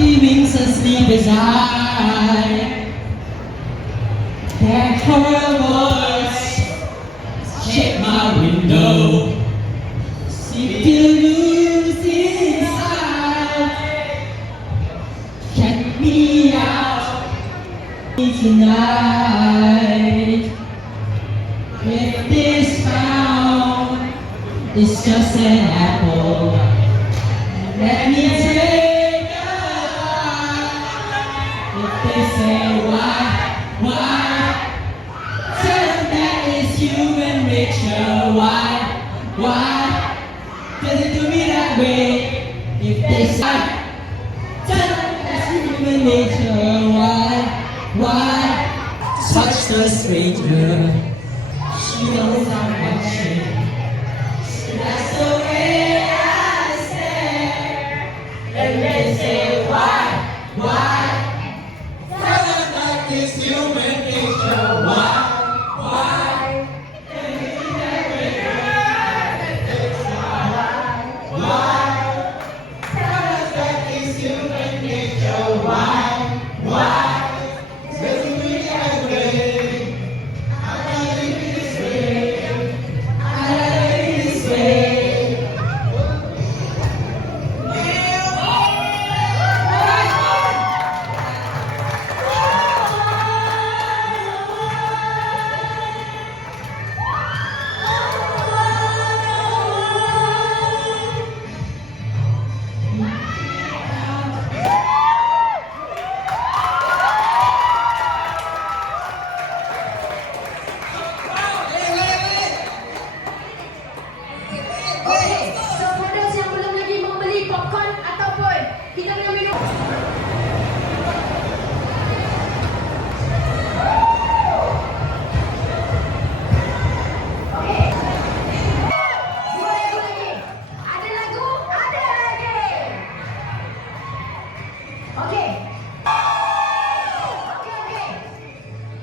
Giving some sleep as I hear her voice. Check my window, seem to lose inside. Check me out tonight. If this town is just an apple, let me take a bite. If they say why, tell them that it's human nature. Why does it do me that way? If they say, tell them that's human nature. Why touch the stranger? She knows I'm watching. That's the way I stare. And they say why? Tell them that it's human nature. Why? Tell us that it's human nature. Why? Does it really that way? I'm not living this way. Okay, so for those yang belum lagi membeli popcorn ataupun kita boleh minum. Okay. Dua lagu lagi. Ada lagu, ada lagi. Okay. Okay.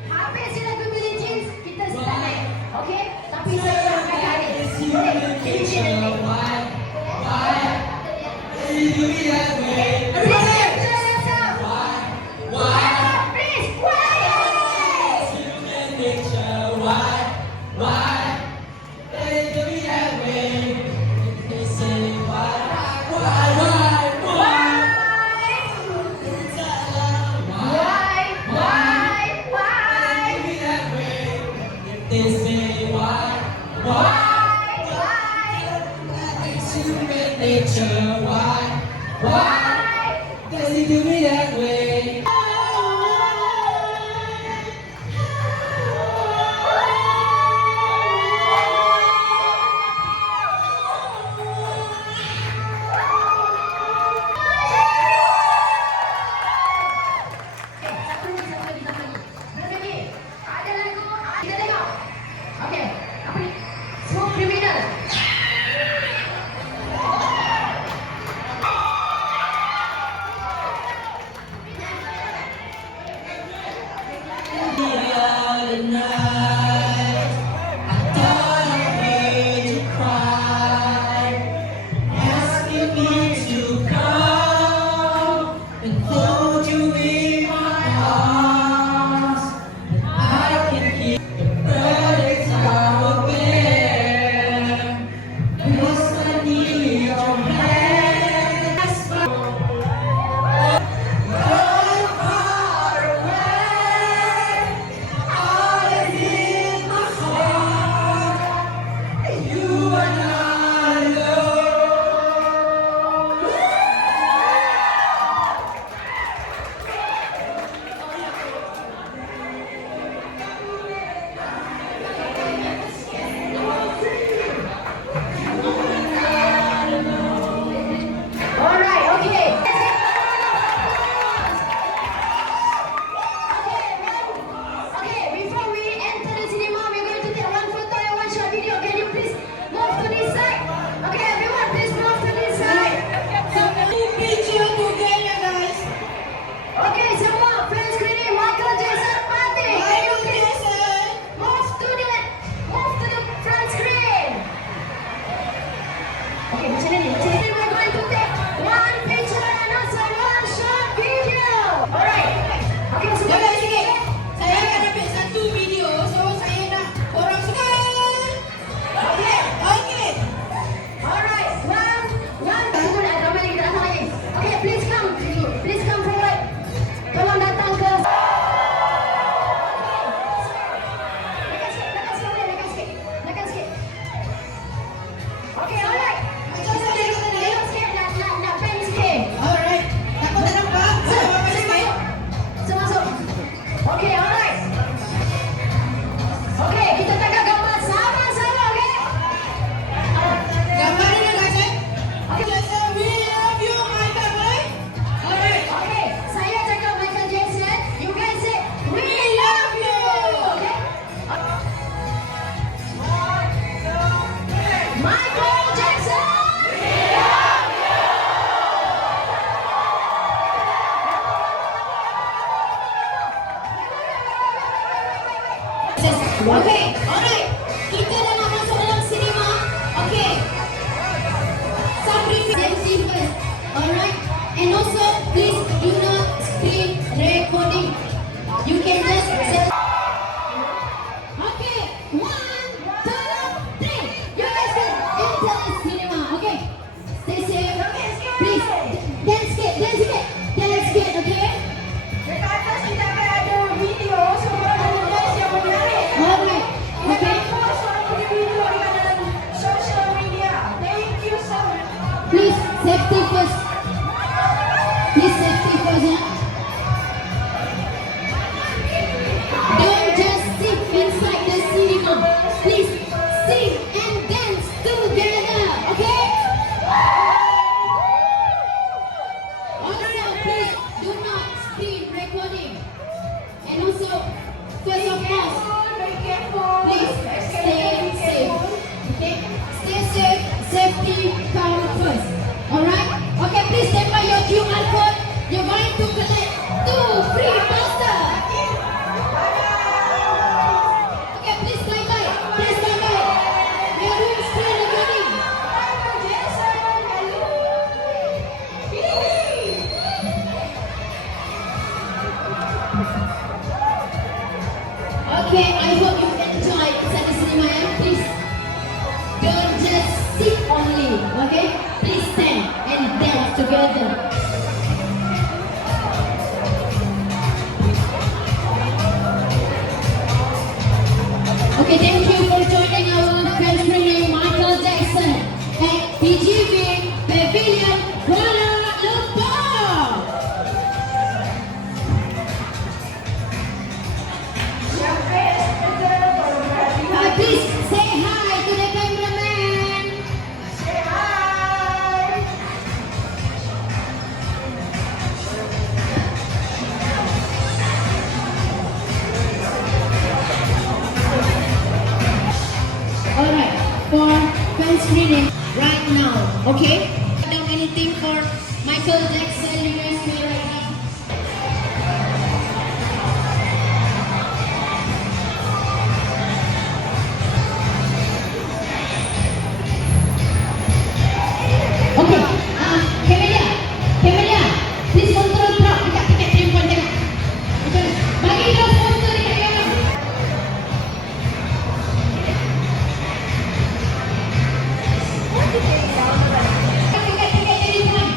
Habis si lagu Billie Jean, kita start naik. Okay? Tapi saya nak kata adik. Billie Jean. Why does it do me that way? Ada lagu, kita tengok. Okay, apa ni? Semua kriminal. Okay, macam ni. We're going to take one picture and also one shot. Okay, alright. Kita dah nak masuk dalam cinema. Okay. Sabri safety first. Alright. And also, please do not screen recording. You can just say. Okay. 1, 2, 3. You guys can enter the cinema. Okay. Stay safe. Please. Dance skate. Dance skate. Dance skate. Okay. Dekat atas kita akan ada video semua ada guys yang menarik. Alright. Kita Okay. akan post semua video dekat dalam social media. Thank you so much. Please, safety first. Please, safety first, yeah. Don't just sit inside the cinema. Please, sing and dance together, okay? Also, please do not screen recording. And also, first of all, Be careful. please stay safe. Okay? Stay safe. Safety come first. Alright? Okay, please stand by your QR code. You're going to collect 2 free posters. Okay, please stand by. Please stand by. We are doing screen recording. Okay, I hope you enjoy inside the cinema. Please don't just sit only. Okay? Please stand and dance together. Okay, thank you for joining our friend screening Michael Jackson at PGV Pavilion, Kuala Lumpur. Please say hi to the cameraman. Alright, for fan screening right now, okay? Done anything for Michael Jackson USA right now? Okay, Camelia, please control crowd dekat tiket handphone tengok. Okay, bagi dia foto dekat kamera. Tiket handphone.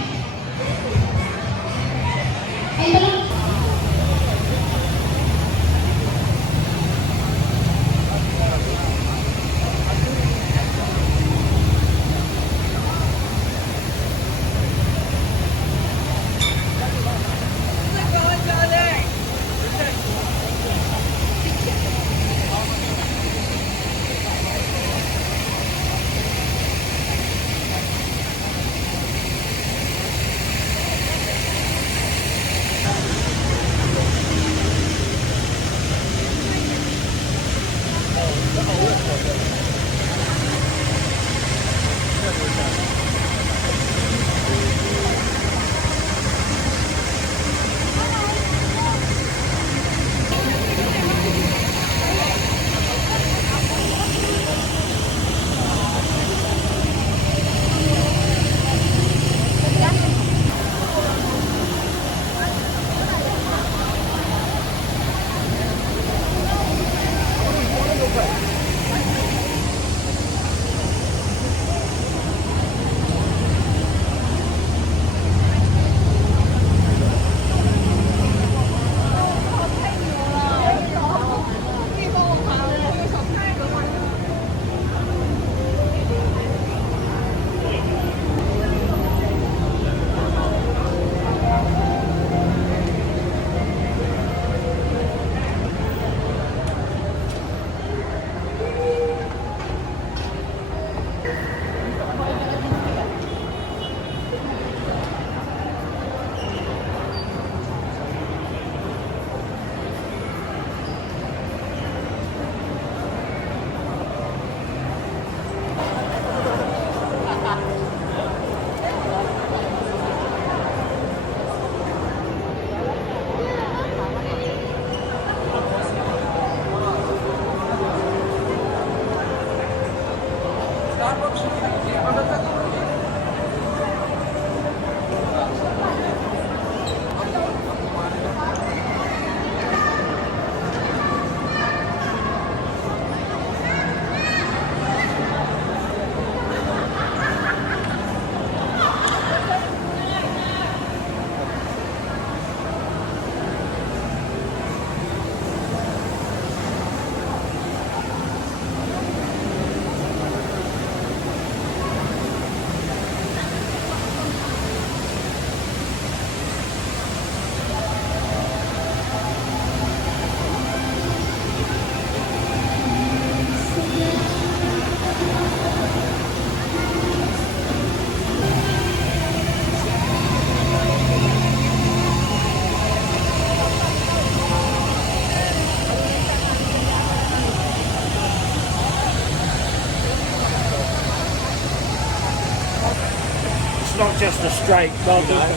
It's not just a straight, well done.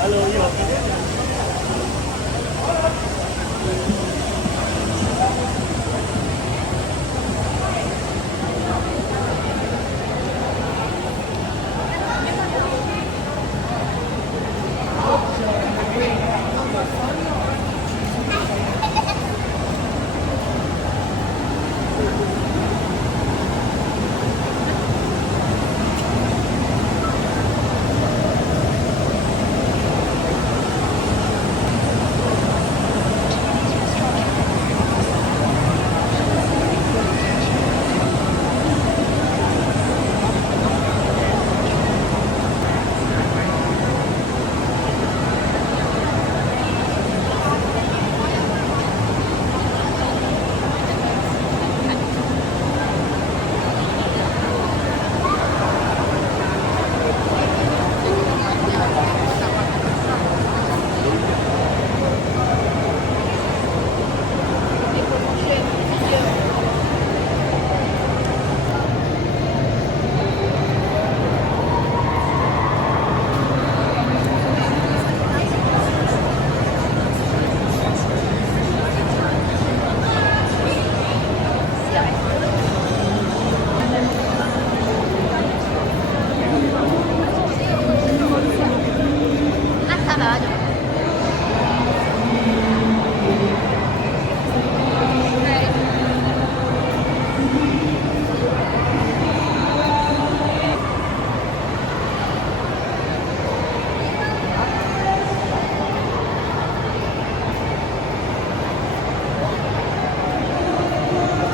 Hello, you.